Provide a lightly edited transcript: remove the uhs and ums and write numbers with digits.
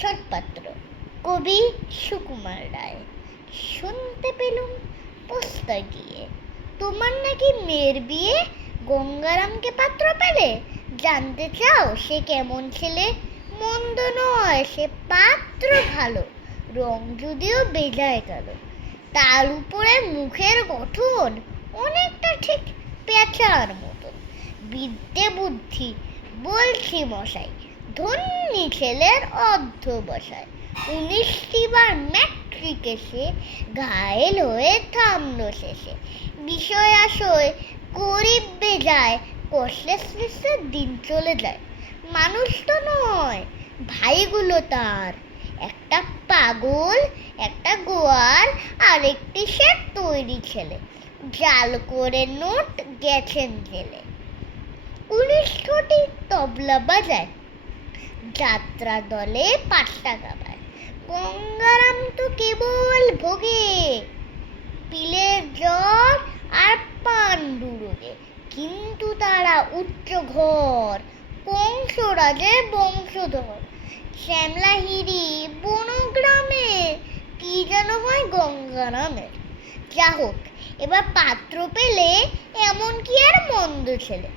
সৎপাত্র, কবি সুকুমার রায়। শুনতে পেলুম পোস্তা গিয়ে, তোমার নাকি মেয়ের বিয়ে, গঙ্গারামকে পাত্র পেলে। জানতে চাও সে কেমন ছেলে? মন্দ নয় সে পাত্র ভালো, রং যদিও বেজায় কালো। তার উপরে মুখের গঠন অনেকটা ঠিক পেঁচার মতন। বিদ্যে বুদ্ধি বলছি মশাই, ধন্যী ছেলের অধ্যবসায়। 19টি বার ম্যাট্রিক এসে ঘায়েল হয়ে থামলো শেষে। বিষয় আশয় গরিব বেজায়, কষলে শ্লেষে দিন চলে যায়। মানুষ তো নয় ভাইগুলো তার, একটা পাগল, একটা গোয়ার, আরেকটি সে তৈরি ছেলে। জাল করে নোট গেছেন জেলে। 19টি তবলা বাজায়, যাত্রা দলে 5 টাকা পায়। গঙ্গারাম তো কেবল ভোগে পিলের জ্বর আর পাণ্ডুরোগে, কিন্তু তারা উচ্চ ঘর, কংসরাজের বংশধর। শ্যামলাহিরি বনগ্রামে কি যেন হয় গঙ্গারামের। যা হোক, এবার পাত্র পেলে এমন কি আর মন্দ ছেলে।